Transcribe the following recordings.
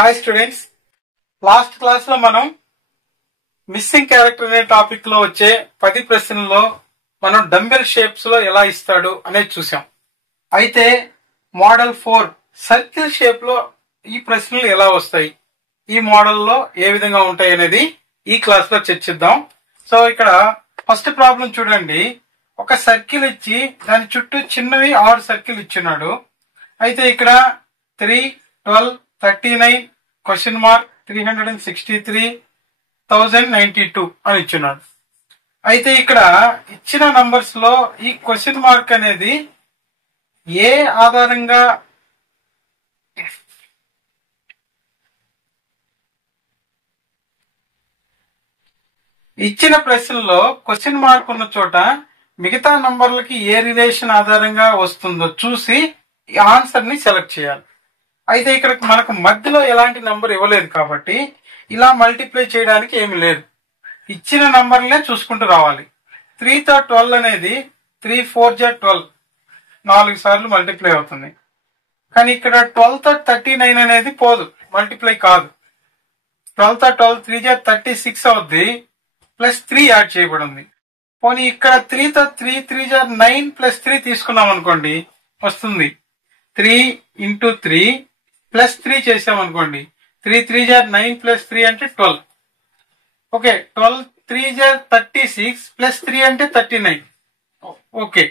Hi students, last class లో మనం missing character అనే టాపిక్ లో వచ్చే 10 ప్రశ్నల్లో మనం డంబెల్ షేప్స్ లో ఎలా ఇస్తాడు అనేది చూసాం. అయితే మోడల్ 4 సర్కిల్ షేప్ లో ఈ ప్రశ్నలు ఎలా వస్తాయి, ఈ మోడల్లో ఏ విధంగా ఉంటాయి అనేది ఈ క్లాస్ లో చర్చిద్దాం. సో ఇక్కడ ఫస్ట్ ప్రాబ్లం చూడండి. ఒక సర్కిల్ ఇచ్చి దాని చుట్టూ చిన్నవి 6 సర్కిల్ ఇచ్చినాడు. అయితే ఇక్కడ 3, 12, 39 క్వశ్చన్ మార్క్ 363 1092 అని ఇచ్చినాడు. అయితే ఇక్కడ ఇచ్చిన నంబర్స్ లో ఈ క్వశ్చన్ మార్క్ అనేది ఏ ఆధారంగా ఇచ్చిన ప్రశ్నలో క్వశ్చన్ మార్క్ ఉన్న చోట మిగతా నంబర్లకి ఏ రిలేషన్ ఆధారంగా వస్తుందో చూసి ఈ ఆన్సర్ ని సెలెక్ట్ చేయాలి. అయితే ఇక్కడ మనకు మధ్యలో ఎలాంటి నంబర్ ఇవ్వలేదు కాబట్టి ఇలా మల్టిప్లై చేయడానికి ఏమి లేదు, ఇచ్చిన నంబర్లే చూసుకుంటూ రావాలి. 3 తో 12 అనేది 3 4 జా 12 4 సార్లు మల్టిప్లై అవుతుంది. కానీ ఇక్కడ 12 తో 39 అనేది పోదు, మల్టిప్లై కాదు. 12 తో 12 3 జా 36 అవుద్ది, ప్లస్ 3 యాడ్ చేయబడింది. పోనీ ఇక్కడ 3 తో 3 3 జా 9 ప్లస్ 3 తీసుకున్నాం అనుకోండి, వస్తుంది 3 ఇంటూ 3 ప్లస్ 3 చేసామనుకోండి, 3 3 జా 9 ప్లస్ 3 అంటే 12. ఓకే, 12 3 జా 36 ప్లస్ 3 అంటే 39. ఓకే,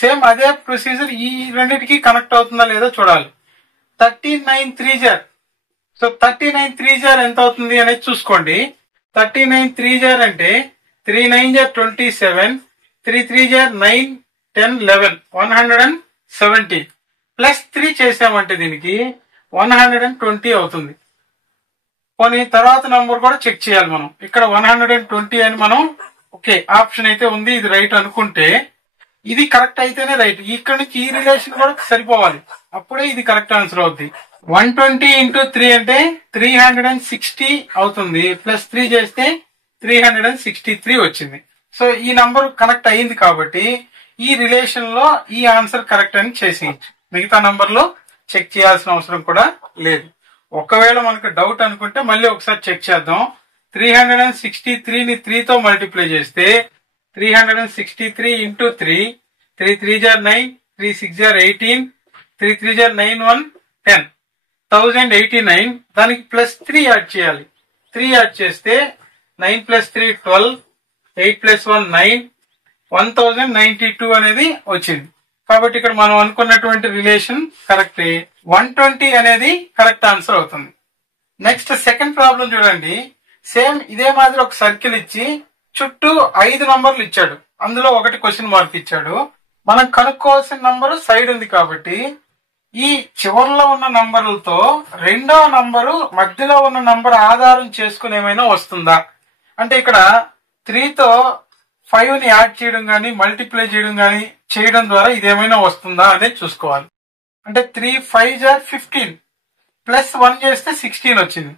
సేమ్ అదే ప్రొసీజర్ ఈ రెండింటికి కనెక్ట్ అవుతుందా లేదా చూడాలి. 39 3 జా, సో 39 3 జా ఎంత అవుతుంది అనేది చూసుకోండి. 39 3 జా అంటే 3 9 జా 27, 3 3 జా 9 10 11 117 ప్లస్ 3 చేసామంటే దీనికి 120 అవుతుంది. పోనీ తర్వాత నంబర్ కూడా చెక్ చేయాలి మనం. ఇక్కడ 120 అని మనం ఓకే ఆప్షన్ అయితే ఉంది, ఇది రైట్ అనుకుంటే ఇది కరెక్ట్ అయితేనే రైట్. ఇక్కడ నుంచి ఈ రిలేషన్ కూడా సరిపోవాలి, అప్పుడే ఇది కరెక్ట్ ఆన్సర్ అవుద్ది. 120 ఇంటూ 3 అంటే 360 అవుతుంది, ప్లస్ 3 చేస్తే 363 వచ్చింది. సో ఈ నంబర్ కనెక్ట్ అయింది కాబట్టి ఈ రిలేషన్ లో ఈ ఆన్సర్ కరెక్ట్ అని చేసేయచ్చు. మిగతా నంబర్ లో చెక్ చేయాల్సిన అవసరం కూడా లేదు. ఒకవేళ మనకు డౌట్ అనుకుంటే మళ్ళీ ఒకసారి చెక్ చేద్దాం. 363 ని 3 తో మల్టిప్లై చేస్తే 363 ఇంటూ 3, 3 3 జా 9, 3 6 జా 18, 3 3 జా 9 1 10 1089. దానికి ప్లస్ 3 యాడ్ చేయాలి. 3 యాడ్ చేస్తే 9 ప్లస్ 3 12, 8 ప్లస్ 1 9, 1092 అనేది వచ్చింది. కాబట్టి ఇక్కడ మనం అనుకున్నటువంటి రిలేషన్ కరెక్టే, 120 అనేది కరెక్ట్ ఆన్సర్ అవుతుంది. నెక్స్ట్ సెకండ్ ప్రాబ్లం చూడండి. సేమ్ ఇదే మాదిరి ఒక సర్కిల్ ఇచ్చి చుట్టూ 5 నంబర్లు ఇచ్చాడు, అందులో ఒకటి క్వశ్చన్ మార్క్ ఇచ్చాడు. మనం కనుక్కోవాల్సిన నంబరు సైడ్ ఉంది కాబట్టి ఈ చివరిలో ఉన్న నంబర్లతో రెండో నంబరు మధ్యలో ఉన్న నంబర్ ఆధారం చేసుకుని ఏమైనా వస్తుందా అంటే ఇక్కడ 3 తో 5 ని యాడ్ చేయడం గానీ మల్టిప్లై చేయడం గానీ చేయడం ద్వారా ఇదేమైనా వస్తుందా అనేది చూసుకోవాలి. అంటే 3 5 జా 15 ప్లస్ 1 చేస్తే 16 వచ్చింది.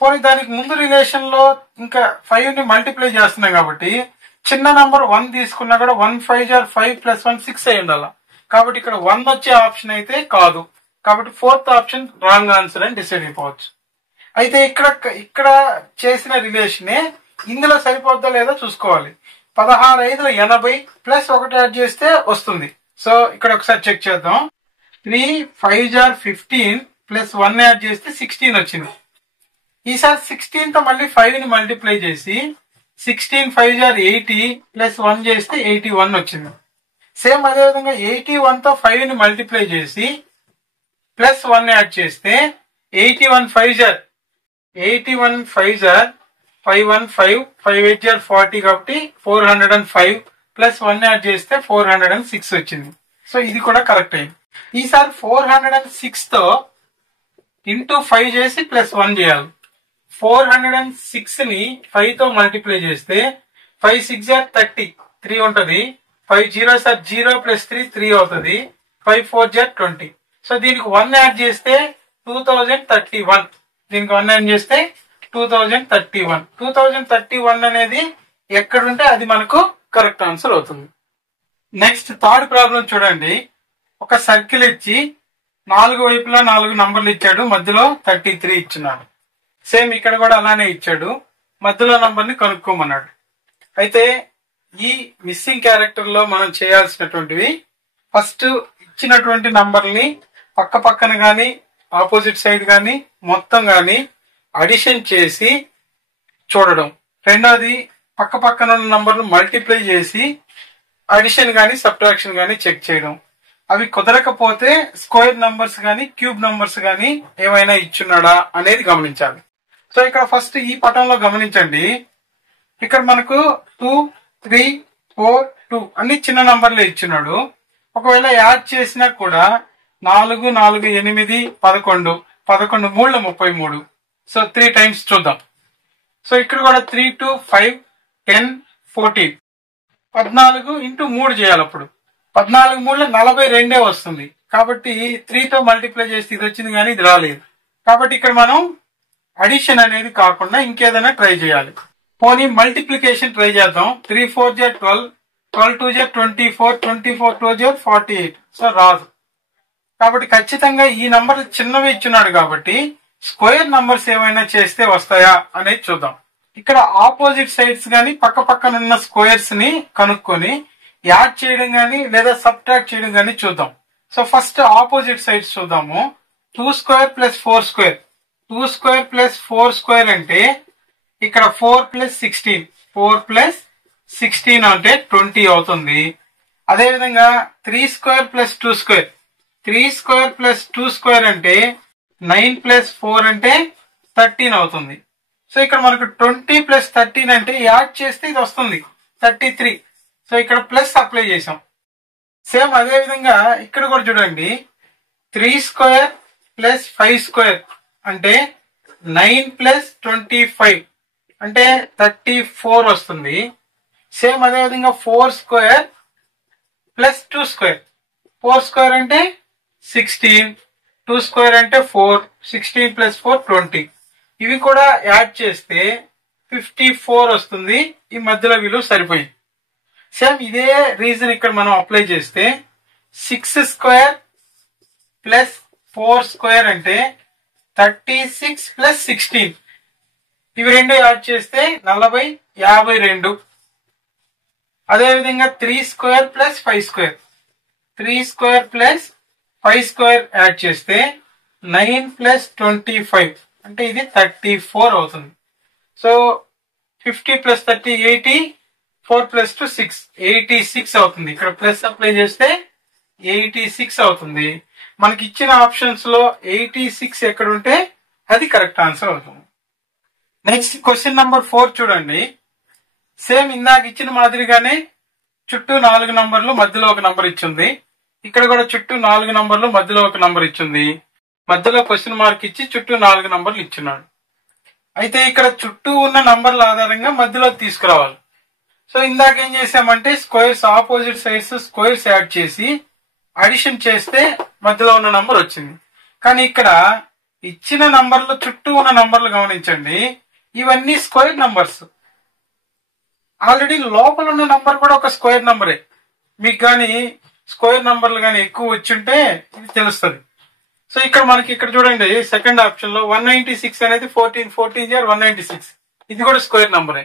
పోనీ దానికి ముందు రిలేషన్ లో ఇంకా 5 ని మల్టిప్లై చేస్తున్నాం కాబట్టి చిన్న నంబర్ 1 తీసుకున్నా కూడా 1 5 జా 5 ప్లస్ 1 6 అయి ఉండాలి. కాబట్టి ఇక్కడ 1 వచ్చే ఆప్షన్ అయితే కాదు, కాబట్టి 4th ఆప్షన్ రాంగ్ ఆన్సర్ అని డిసైడ్ అయిపోవచ్చు. అయితే ఇక్కడ చేసిన రిలేషనే ఇందులో సరిపోద్దా లేదా చూసుకోవాలి. 16 5 80 ప్లస్ 1 యాడ్ చేస్తే వస్తుంది. సో ఇక్కడ ఒకసారి చెక్ చేద్దాం. 3 5 జా 15 ప్లస్ 1 యాడ్ చేస్తే 16 వచ్చింది. ఈసారి 16 తో మళ్ళీ 5 ని మల్టిప్లై చేసి 16 5 జా 80 ప్లస్ 1 చేస్తే 81 వచ్చింది. సేమ్ అదే విధంగా 81 తో 5 ని మల్టిప్లై చేసి ప్లస్ 1 యాడ్ చేస్తే 81 5 జా 5 1 5 5 8 జా 40 కాబట్టి 405 ప్లస్ 1 యాడ్ చేస్తే 406 వచ్చింది. సో ఇది కూడా కరెక్ట్ అయింది. ఈసారి 406 తో ఇంటూ 5 చేసి ప్లస్ 1 చేయాలి. 406 ని 5 తో మల్టిప్లై చేస్తే 5 6 జా 30 3 ఉంటది, 5 0 సార్ 0 ప్లస్ 3 3 అవుతుంది, 5 4 జా 20. సో దీనికి 1 యాడ్ చేస్తే 2031, దీనికి 1 యాడ్ చేస్తే 2031. 2031 అనేది ఎక్కడుంటే అది మనకు కరెక్ట్ ఆన్సర్ అవుతుంది. నెక్స్ట్ థర్డ్ ప్రాబ్లం చూడండి. ఒక సర్కిల్ ఇచ్చి 4 వైపులా 4 నంబర్లు ఇచ్చాడు, మధ్యలో 33 ఇచ్చున్నాడు. సేమ్ ఇక్కడ కూడా అలానే ఇచ్చాడు, మధ్యలో నంబర్ ని కనుక్కోమన్నాడు. అయితే ఈ మిస్సింగ్ క్యారెక్టర్ లో మనం చేయాల్సినటువంటివి, ఫస్ట్ ఇచ్చినటువంటి నంబర్ని పక్క పక్కన గాని ఆపోజిట్ సైడ్ గాని మొత్తం గాని అడిషన్ చేసి చూడడం. రెండోది పక్క పక్కన ఉన్న నంబర్ను మల్టిప్లై చేసి అడిషన్ గాని సబ్ట్రాక్షన్ గాని చెక్ చేయడం. అవి కుదరకపోతే స్క్వేర్ నంబర్స్ గాని క్యూబ్ నంబర్స్ గాని ఏమైనా ఇచ్చున్నాడా అనేది గమనించాలి. సో ఇక్కడ ఫస్ట్ ఈ పటంలో గమనించండి, ఇక్కడ మనకు 2, 3, 4, 2 అన్ని చిన్న నంబర్లే ఇచ్చున్నాడు. ఒకవేళ యాడ్ చేసినా కూడా 4, 4, 8, 11, 11 3 33. సో 3 టైమ్స్ చూద్దాం. సో ఇక్కడ కూడా 3, 2, 5, 10, 14. 14 ఇంటూ 3 చేయాలి. అప్పుడు 14 3 42 వస్తుంది. కాబట్టి 3తో మల్టిప్లై చేస్తే ఇది వచ్చింది కానీ ఇది రాలేదు. కాబట్టి ఇక్కడ మనం అడిషన్ అనేది కాకుండా ఇంకేదైనా ట్రై చేయాలి. పోనీ మల్టిప్లికేషన్ ట్రై చేద్దాం. 3 4 12, 12 2 24, 24 2 48. సో రాదు. కాబట్టి ఖచ్చితంగా ఈ నంబర్ చిన్నవి ఇచ్చున్నాడు కాబట్టి స్క్వేర్ నంబర్స్ ఏమైనా చేస్తే వస్తాయా అనేది చూద్దాం. ఇక్కడ ఆపోజిట్ సైడ్స్ గాని పక్క పక్కన ఉన్న స్క్వేర్స్ ని కనుక్కొని యాడ్ చేయడం గాని లేదా సబ్ట్రాక్ట్ చేయడం గాని చూద్దాం. సో ఫస్ట్ ఆపోజిట్ సైడ్స్ చూద్దాము. 2 square plus 4 square. 2 square plus 4 square అంటే ఇక్కడ 4 ప్లస్ 16, 4 ప్లస్ 16 అంటే 20 అవుతుంది. అదేవిధంగా 3 square plus 2 square. 3 square plus 2 square అంటే 9 ప్లస్ 4 అంటే 13 అవుతుంది. సో ఇక్కడ మనకు 20 ప్లస్ 13 అంటే యాడ్ చేస్తే ఇది వస్తుంది 33. సో ఇక్కడ ప్లస్ అప్లై చేసాం. సేమ్ అదే విధంగా ఇక్కడ కూడా చూడండి, 3 స్క్వేర్ ప్లస్ 5 స్క్వేర్ అంటే 9 ప్లస్ 25 అంటే 34 వస్తుంది. సేమ్ అదే విధంగా 4 స్క్వేర్ ప్లస్ 2 స్క్వేర్. 4 స్క్వేర్ అంటే 16, 2 స్క్వేర్ అంటే 4, 16 ప్లస్ 4 20. ఇవి కూడా యాడ్ చేస్తే 54 వస్తుంది. ఈ మధ్యలో విలువ సరిపోయింది. సేమ్ ఇదే రీజన్ ఇక్కడ మనం అప్లై చేస్తే 6 స్క్వేర్ ప్లస్ 4 స్క్వేర్ అంటే 36 ప్లస్ 16. ఇవి రెండు యాడ్ చేస్తే 40, 52. అదేవిధంగా 3 square plus 5 square. 3 square plus 5 square yard చేస్తే 9 ప్లస్ 25 అంటే ఇది 34 అవుతుంది. సో 50 ప్లస్ 30 80, 4 ప్లస్ 2 6, 86 అవుతుంది. ఇక్కడ ప్లస్ అప్లై చేస్తే 86 అవుతుంది. మనకి ఇచ్చిన ఆప్షన్స్ లో 86 ఎక్కడ ఉంటే అది కరెక్ట్ ఆన్సర్ అవుతుంది. నెక్స్ట్ క్వశ్చన్ నంబర్ 4 చూడండి. సేమ్ ఇందాక ఇచ్చిన మాదిరిగానే చుట్టూ 4 నంబర్లు మధ్యలో ఒక నంబర్ ఇచ్చింది. ఇక్కడ కూడా చుట్టూ 4 నంబర్లు మధ్యలో ఒక నంబర్ ఇచ్చింది. మధ్యలో క్వశ్చన్ మార్క్ ఇచ్చి చుట్టూ 4 నంబర్లు ఇచ్చున్నాడు. అయితే ఇక్కడ చుట్టూ ఉన్న నంబర్ల ఆధారంగా మధ్యలో తీసుకురావాలి. సో ఇందాక ఏం చేసామంటే squares opposite sides squares add చేసి అడిషన్ చేస్తే మధ్యలో ఉన్న నంబర్ వచ్చింది. కానీ ఇక్కడ ఇచ్చిన నంబర్లు చుట్టూ ఉన్న నంబర్లు గమనించండి, ఇవన్నీ స్క్వేర్ నంబర్స్. ఆల్రెడీ లోపల ఉన్న నంబర్ కూడా ఒక స్క్వేర్ నంబరే. మీకు కానీ స్క్వేర్ నంబర్లు కానీ ఎక్కువ వచ్చింటే ఇది తెలుస్తుంది. సో ఇక్కడ మనకి ఇక్కడ చూడండి సెకండ్ ఆప్షన్ లో 196 అనేది 14, 14 196. ఇది కూడా స్క్వేర్ నంబరే.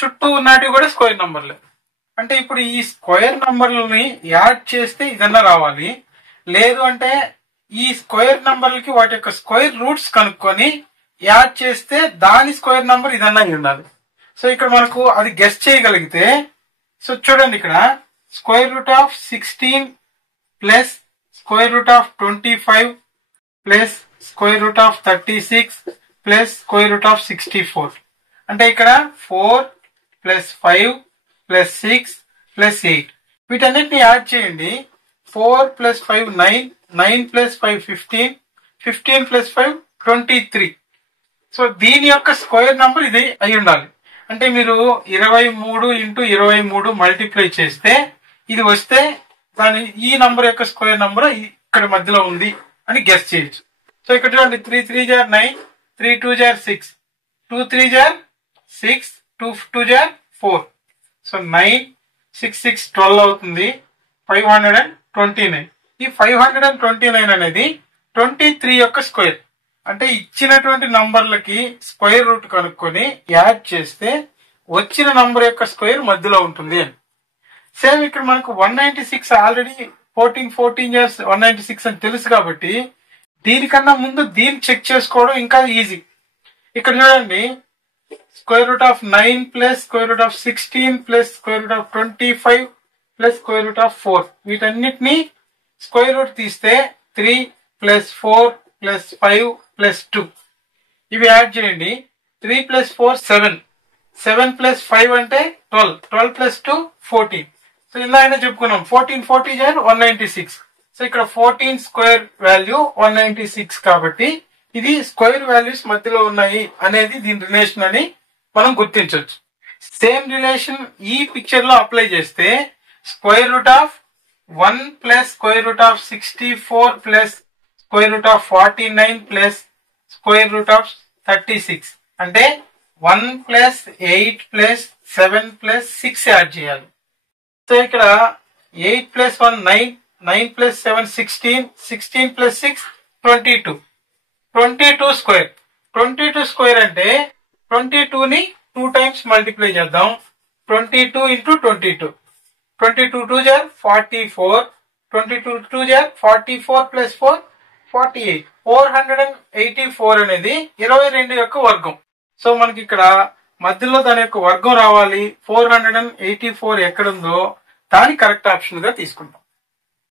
చుట్టూ ఉన్నటివి కూడా స్క్వేర్ నంబర్లే. అంటే ఇప్పుడు ఈ స్క్వేర్ నంబర్లని యాడ్ చేస్తే ఇదన్నా రావాలి. లేదు అంటే ఈ స్క్వేర్ నంబర్లకి వాటి యొక్క స్క్వేర్ రూట్స్ కనుక్కొని యాడ్ చేస్తే దాని స్క్వేర్ నంబర్ ఇదన్నా ఉండాలి. సో ఇక్కడ మనకు అది గెస్ చేయగలిగితే, సో చూడండి ఇక్కడ square root of 16 plus square root of 25 plus square root of 36 plus square root of 64. అంటే ఇక్కడ 4 ప్లస్ 5 ప్లస్ 6 ప్లస్ 8 వీటన్నిటిని యాడ్ చేయండి. 4 ప్లస్ 5 9, 9 ప్లస్ 5 15, 15 ప్లస్ 5 23. సో దీని యొక్క స్క్వేర్ నంబర్ ఇది అయి ఉండాలి. అంటే మీరు 23 ఇంటూ 23 మల్టిప్లై చేస్తే ఇది వస్తే దాని ఈ నంబర్ యొక్క స్క్వేర్ నంబర్ ఇక్కడ మధ్యలో ఉంది అని గెస్ చేయొచ్చు. సో ఇక్కడ చూడండి 3 3 9, 3 2 6, 2 3 6, 2 2 4. సో 9 6 6 12 అవుతుంది. 529. ఈ 529 అనేది 23 యొక్క స్క్వేర్. అంటే ఇచ్చినటువంటి నంబర్లకి స్క్వేర్ రూట్ కనుక్కొని యాడ్ చేస్తే వచ్చిన నంబర్ యొక్క స్క్వేర్ మధ్యలో ఉంటుంది అని. సేమ్ ఇక్కడ మనకు 196 ఆల్రెడీ 14 years 196 అని తెలుసు కాబట్టి దీనికన్నా ముందు దీన్ని చెక్ చేసుకోవడం ఇంకా ఈజీ. ఇక్కడ చూడండి, square root of 9 plus square root of 16 plus square root of 25 plus square root of 4 వీటన్నిటిని స్క్వేర్ రూట్ తీస్తే 3 ప్లస్ 4 ప్లస్ 5 ప్లస్ 2 ఇవి యాడ్ చేయండి. 3 ప్లస్ 4 7, 7 ప్లస్ 5 అంటే 12, 12 ప్లస్ 2 14. సో ఇందాక చెప్పుకున్నాం 14 40 196. సో ఇక్కడ 14 స్క్వేర్ వాల్యూ 196 కాబట్టి ఇది స్క్వేర్ వాల్యూస్ మధ్యలో ఉన్నాయి అనేది దీని రిలేషన్ అని మనం గుర్తించవచ్చు. సేమ్ రిలేషన్ ఈ పిక్చర్ లో అప్లై చేస్తే square root of 1 plus square root of 64 plus square root of 49 plus square root of 36 అంటే 1 ప్లస్ 8 ప్లస్ 7 ప్లస్ 6 యాడ్ చేయాలి. సో ఇక్కడ 8 plus 1 9, 9 plus 7 16, 16 plus 6 22, 22 square. 22 square అంటే 22 ని 2 టైమ్స్ మల్టిప్లై చేద్దాం. 22 into 22, 22 2 jar 44, 22 2 jar 44 plus 4 48, 484 అనేది 22 యొక్క వర్గం. So మనకి ఇక్కడ మధ్యలో దాని యొక్క వర్గం రావాలి. 484 ఎక్కడుందో దాని కరెక్ట్ ఆప్షన్ గా తీసుకుంటాం.